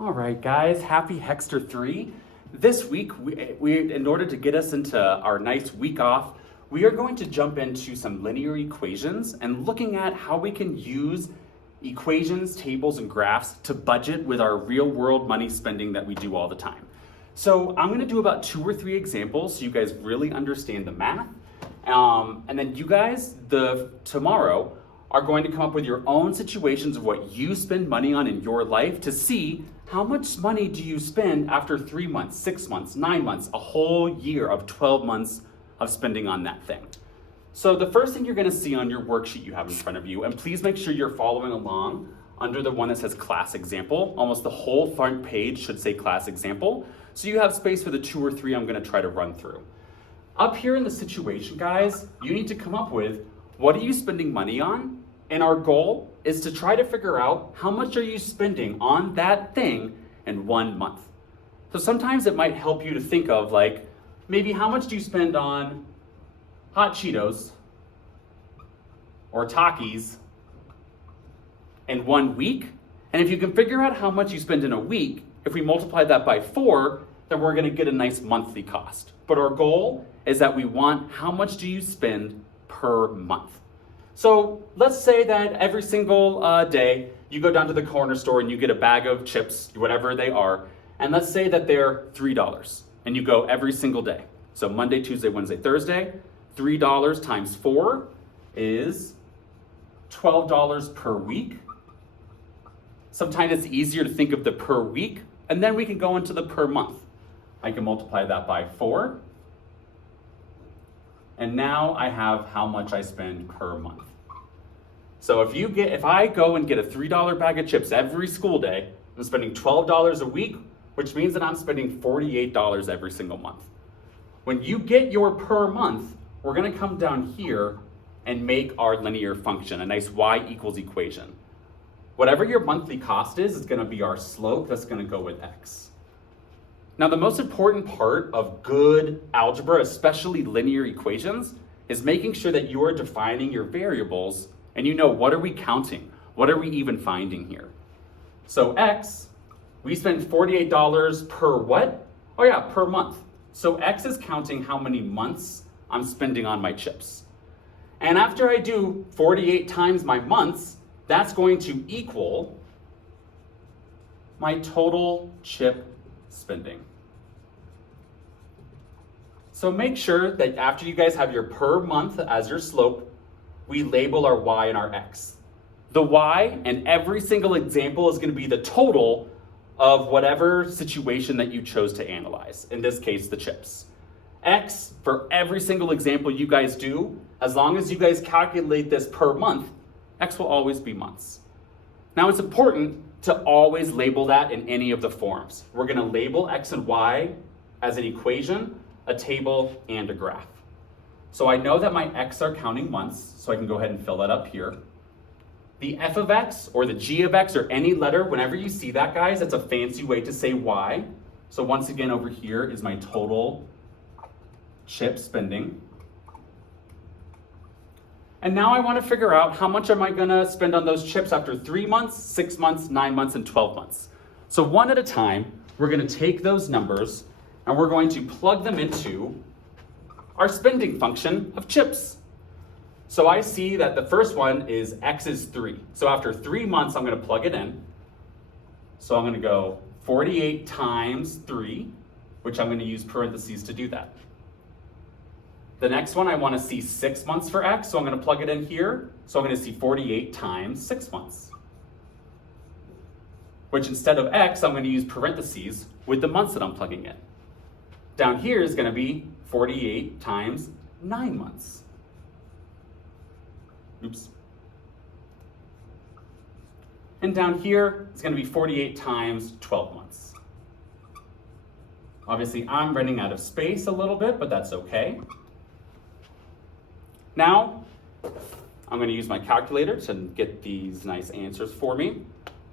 All right, guys, happy Hexter 3. This week, in order to get us into our nice week off, we are going to jump into some linear equations and looking at how we can use equations, tables, and graphs to budget with our real-world money spending that we do all the time. So I'm going to do about 2 or 3 examples so you guys really understand the math. And then you guys, tomorrow, are going to come up with your own situations of what you spend money on in your life to see how much money do you spend after 3 months, 6 months, 9 months, a whole year of 12 months of spending on that thing. So the first thing you're going to see on your worksheet you have in front of you, and please make sure you're following along under the one that says class example. Almost the whole front page should say class example. So you have space for the 2 or 3 I'm going to try to run through. Up here in the situation, guys, you need to come up with what are you spending money on? And our goal is to try to figure out how much are you spending on that thing in 1 month. So sometimes it might help you to think of like, maybe how much do you spend on hot Cheetos or Takis in 1 week? And if you can figure out how much you spend in a week, if we multiply that by 4, then we're gonna get a nice monthly cost. But our goal is that we want how much do you spend per month. So let's say that every single day you go down to the corner store and you get a bag of chips, whatever they are, and let's say that they're $3 and you go every single day. So Monday, Tuesday, Wednesday, Thursday, $3 times 4 is $12 per week. Sometimes it's easier to think of the per week, and then we can go into the per month. I can multiply that by 4. And now I have how much I spend per month. So if I go and get a $3 bag of chips every school day, I'm spending $12 a week, which means that I'm spending $48 every single month. When you get your per month, we're gonna come down here and make our linear function, a nice y equals equation. Whatever your monthly cost is gonna be our slope that's gonna go with x. Now, the most important part of good algebra, especially linear equations, is making sure that you are defining your variables and you know what are we counting? What are we even finding here? So x, we spend $48 per what? Oh yeah, per month. So x is counting how many months I'm spending on my chips. And after I do 48 times my months, that's going to equal my total chip spending. So make sure that after you guys have your per month as your slope, we label our y and our x. The y in every single example is going to be the total of whatever situation that you chose to analyze, in this case, the chips. X, for every single example you guys do, as long as you guys calculate this per month, x will always be months. Now it's important to always label that in any of the forms. We're going to label x and y as an equation, a table, and a graph. So I know that my x are counting months, so I can go ahead and fill that up here. The f of x or the g of x or any letter, whenever you see that, guys, that's a fancy way to say y. So once again, over here is my total chip spending. And now I want to figure out how much am I going to spend on those chips after 3 months, 6 months, 9 months, and 12 months. So one at a time, we're going to take those numbers and we're going to plug them into our spending function of chips. So I see that the first one is x is 3. So after 3 months, I'm going to plug it in. So I'm going to go 48 times 3, which I'm going to use parentheses to do that. The next one, I want to see 6 months for x, so I'm going to plug it in here. So I'm going to see 48 times 6 months, which instead of x, I'm going to use parentheses with the months that I'm plugging in. Down here is going to be 48 times 9 months. Oops. And down here is going to be 48 times 12 months. Obviously, I'm running out of space a little bit, but that's okay. Now, I'm going to use my calculator to get these nice answers for me.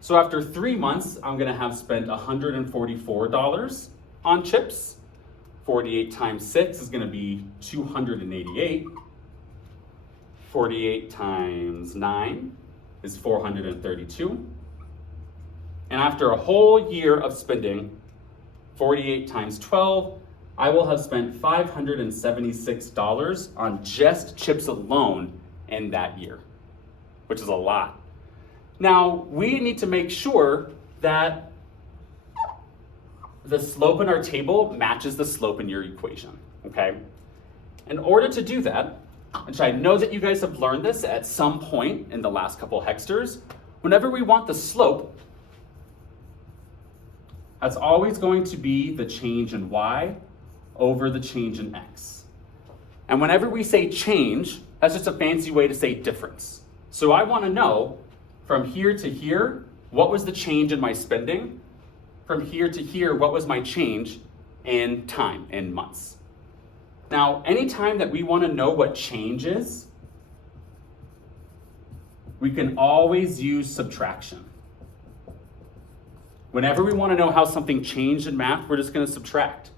So after 3 months, I'm going to have spent $144 on chips. 48 times 6 is going to be 288. 48 times 9 is 432. And And after a whole year of spending 48 times 12, I will have spent $576 on just chips alone in that year, which is a lot. Now, we need to make sure that the slope in our table matches the slope in your equation, okay? In order to do that, which I know that you guys have learned this at some point in the last couple hexters, whenever we want the slope, that's always going to be the change in y over the change in x. And whenever we say change, that's just a fancy way to say difference. So I want to know from here to here, what was the change in my spending? From here to here, what was my change in time, in months? Now, anytime that we want to know what change is, we can always use subtraction. Whenever we want to know how something changed in math, we're just going to subtract.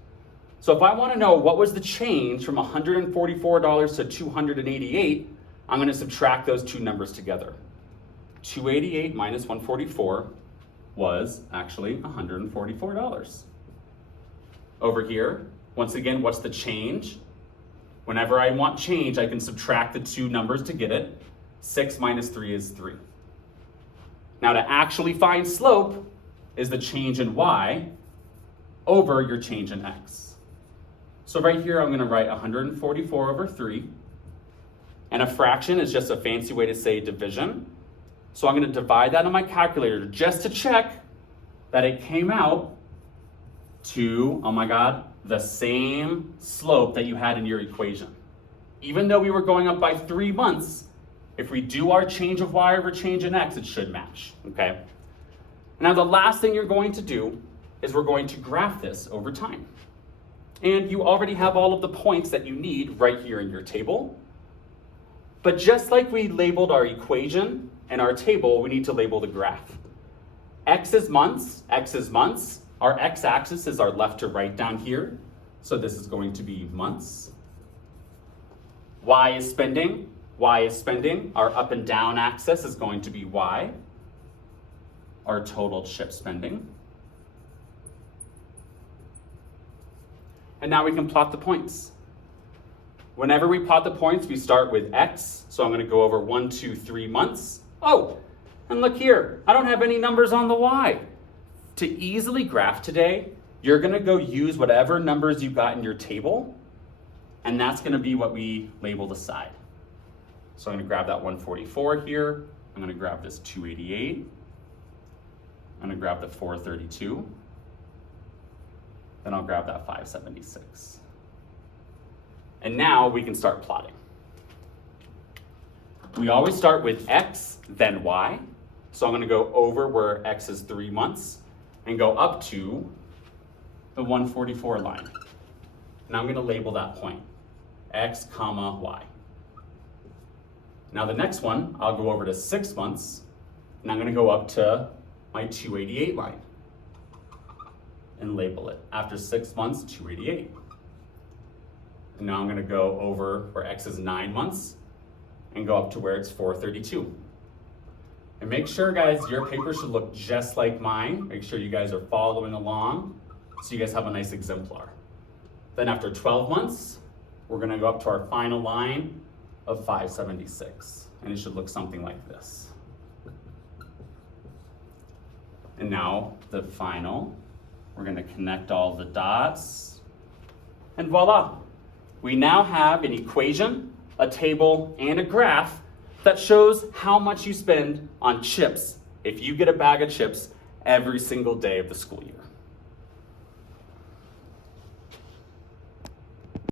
So if I want to know what was the change from $144 to $288, I'm going to subtract those two numbers together. 288 minus 144 was actually $144. Over here, once again, what's the change? Whenever I want change, I can subtract the two numbers to get it. 6 minus 3 is 3. Now to actually find slope is the change in y over your change in x. So right here, I'm going to write 144 over 3. And a fraction is just a fancy way to say division. So I'm going to divide that on my calculator just to check that it came out to, oh my God, the same slope that you had in your equation. Even though we were going up by 3 months, if we do our change of y over change in x, it should match, okay? Now the last thing you're going to do is we're going to graph this over time. And you already have all of the points that you need right here in your table. But just like we labeled our equation and our table, we need to label the graph. X is months, Our x-axis is our left to right down here. So this is going to be months. Y is spending. Our up and down axis is going to be y. Our total chip spending. And now we can plot the points. Whenever we plot the points, we start with x. So I'm going to go over 1, 2, 3 months. Oh, and look here. I don't have any numbers on the y. To easily graph today, you're going to go use whatever numbers you got in your table, and that's going to be what we label the side. So I'm going to grab that 144 here. I'm going to grab this 288. I'm going to grab the 432. Then I'll grab that 576. And now we can start plotting. We always start with x, then y. So I'm going to go over where x is 3 months and go up to the 144 line. And I'm going to label that point, x, comma, y. Now the next one, I'll go over to 6 months, and I'm going to go up to my 288 line and label it. After 6 months, 288. And now I'm going to go over where x is 9 months and go up to where it's 432. And make sure, guys, your paper should look just like mine. Make sure you guys are following along so you guys have a nice exemplar. Then after 12 months, we're going to go up to our final line of 576. And it should look something like this. And now the final, we're going to connect all the dots. And voila! We now have an equation, a table, and a graph that shows how much you spend on chips if you get a bag of chips every single day of the school year.